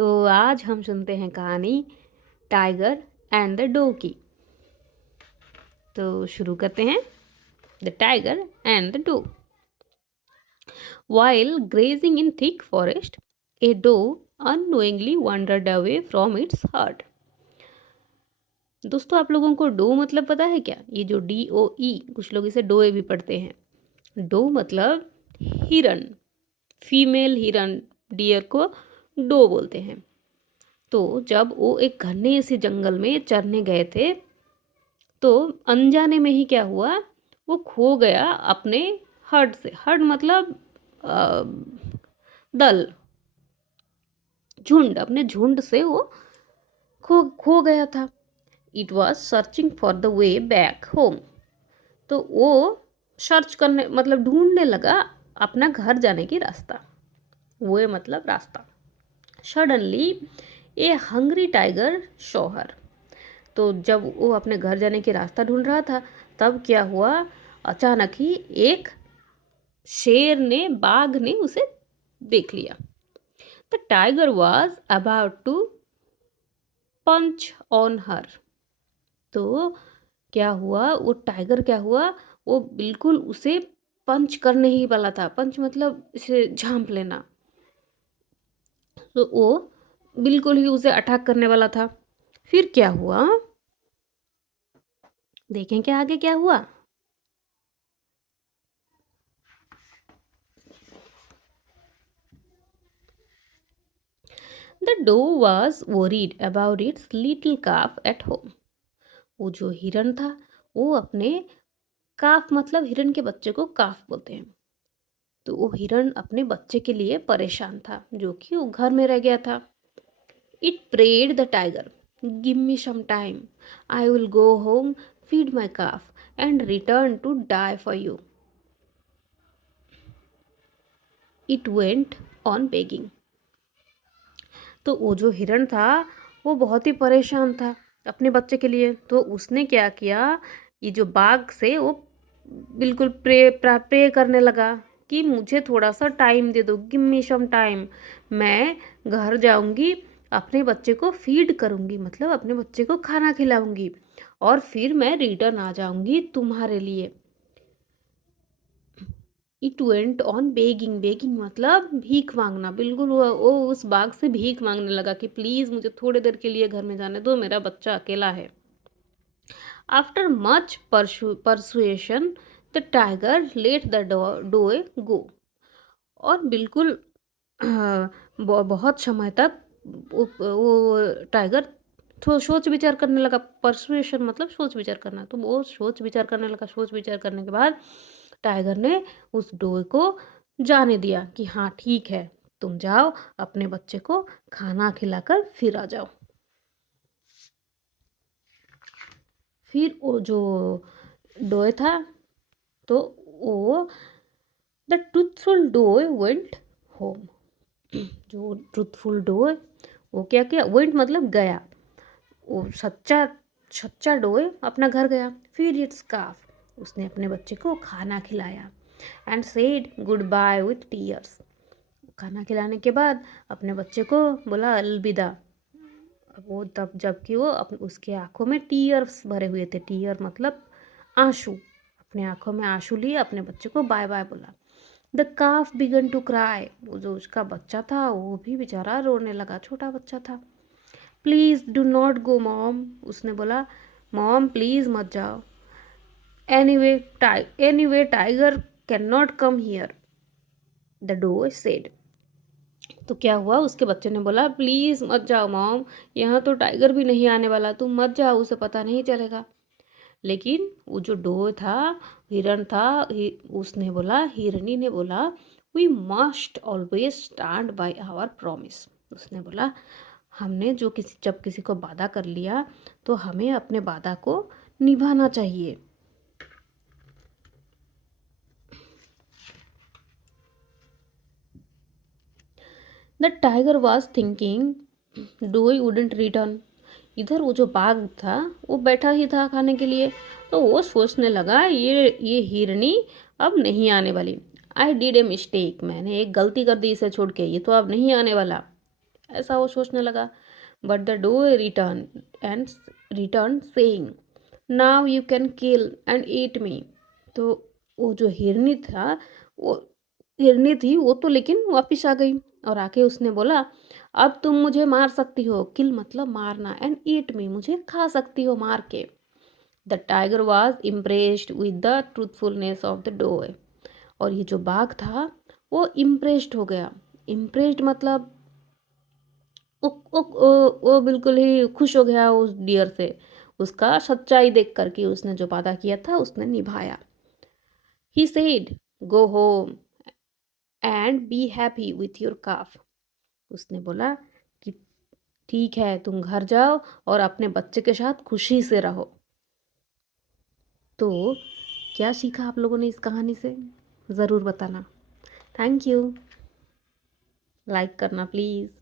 तो आज हम सुनते हैं कहानी टाइगर एंड द डो की। तो शुरू करते हैं। The tiger and the doe. While grazing in thick forest, a doe unknowingly wandered away from its herd. दोस्तों, आप लोगों को डो मतलब पता है क्या? ये जो DOE, कुछ लोग इसे डोए भी पढ़ते हैं। डो मतलब हिरन, फीमेल हिरन, डियर को डो बोलते हैं। तो जब वो एक घने से जंगल में चरने गए थे, तो अनजाने में ही क्या हुआ, वो खो गया अपने हर्ड से। हर्ड मतलब अ, दल, झुंड, अपने झुंड से वो खो खो गया था। It was searching for the way back home. तो वो सर्च करने मतलब ढूंढने लगा अपना घर जाने की रास्ता। वे मतलब रास्ता। सडनली ए हंग्री टाइगर शोहर। तो जब वो अपने घर जाने की रास्ता ढूंढ रहा था, तब क्या हुआ, अचानक ही एक शेर ने, बाघ ने उसे देख लिया। The tiger was about to pounce on her. तो क्या हुआ, वो टाइगर क्या हुआ, वो बिल्कुल उसे पंच करने ही वाला था। पंच मतलब इसे झांप लेना। तो वो बिल्कुल ही उसे अटैक करने वाला था। फिर क्या हुआ, देखें क्या आगे क्या हुआ। The doe was worried about its little calf at home. वो जो हिरन था, वो अपने काफ मतलब हिरन के बच्चे को काफ बोलते हैं। तो वो हिरन अपने बच्चे के लिए परेशान था, जो कि वो घर में रह गया था। It prayed the tiger, give me some time, I will go home, feed my calf and return to die for you. It went on begging. तो वो जो हिरन था, वो बहुत ही परेशान था अपने बच्चे के लिए। तो उसने क्या किया, ये जो बाघ से वो बिल्कुल प्रे करने लगा कि मुझे थोड़ा सा टाइम दे दो, गिव मी सम टाइम। मैं घर जाऊंगी, अपने बच्चे को फीड करूंगी, मतलब अपने बच्चे को खाना खिलाऊंगी, और फिर मैं रिटर्न आ जाऊंगी तुम्हारे लिए। It went on begging. Begging मतलब भीख मांगना। बिल्कुल वो उस बाघ से भीख मांगने लगा कि प्लीज़ मुझे थोड़ी देर के लिए घर में जाने दो, मेरा बच्चा अकेला है। After much persuasion, the tiger let the doe go. और बिल्कुल बहुत समय तक वो टाइगर तो सोच विचार करने लगा। परसुएशन मतलब सोच विचार करना। तो वो सोच विचार करने लगा। सोच विचार करने के बाद टाइगर ने उस डोए को जाने दिया कि हाँ ठीक है, तुम जाओ, अपने बच्चे को खाना खिलाकर फिर आ जाओ। फिर वो जो डोए था, तो वो द ट्रूथफुल डोए वेंट होम। जो ट्रूथफुल डोए, वो क्या किया, वेंट मतलब गया, वो सच्चा सच्चा डोए अपना घर गया। फिर इट्स काफ, उसने अपने बच्चे को खाना खिलाया and said good bye with tears. खाना खिलाने के बाद अपने बच्चे को बोला अलविदा। अब वो तब जबकि वो उसके आंखों में टीयर्स भरे हुए थे। टीयर मतलब आंसू। अपने आंखों में आंसू लिए अपने बच्चे को बाय बाय बोला। The calf began to cry. वो जो उसका बच्चा था, वो भी बेचारा रोने लगा, छोटा बच्चा था। Please do not go mom, उसने बोला मॉम प्लीज़ मत जाओ। Anyway tiger cannot come here, the doe said. तो क्या हुआ, उसके बच्चे ने बोला प्लीज़ मत जाओ मॉम, यहाँ तो टाइगर भी नहीं आने वाला, तुम मत जाओ, उसे पता नहीं चलेगा। लेकिन वो जो डो था, हिरन था, उसने बोला, हिरनी ने बोला we must always stand by our promise. उसने बोला हमने जो जब किसी को वादा कर लिया, तो हमें अपने वादा को निभाना चाहिए। The tiger was thinking doe wouldn't return. इधर वो जो बाघ था, वो बैठा ही था खाने के लिए। तो वो सोचने लगा ये हिरनी अब नहीं आने वाली। आई डिड ए मिस्टेक, मैंने एक गलती कर दी इसे छोड़ के, ये तो अब नहीं आने वाला। ऐसा वो सोचने लगा। But the doe and return saying, now you can kill and eat me. तो वो जो हिरनी था, वो हिरनी थी वो तो लेकिन वापिस आ गई और आके उसने बोला, अब तुम मुझे मार सकती हो, किल मतलब मारना, एंड ईट मी, मुझे खा सकती हो मार के। The tiger was impressed with the truthfulness of the door. और ये जो बाघ था वो इम्प्रेस्ड हो गया। इम्प्रेस्ड मतलब वो बिल्कुल ही खुश हो गया उस डियर से, उसका सच्चाई देख कर कि उसने जो वादा किया था उसने निभाया। He said, go home and be happy with your काफ। उसने बोला कि ठीक है, तुम घर जाओ और अपने बच्चे के साथ खुशी से रहो। तो क्या सीखा आप लोगों ने इस कहानी से, ज़रूर बताना। Thank you. लाइक करना प्लीज़।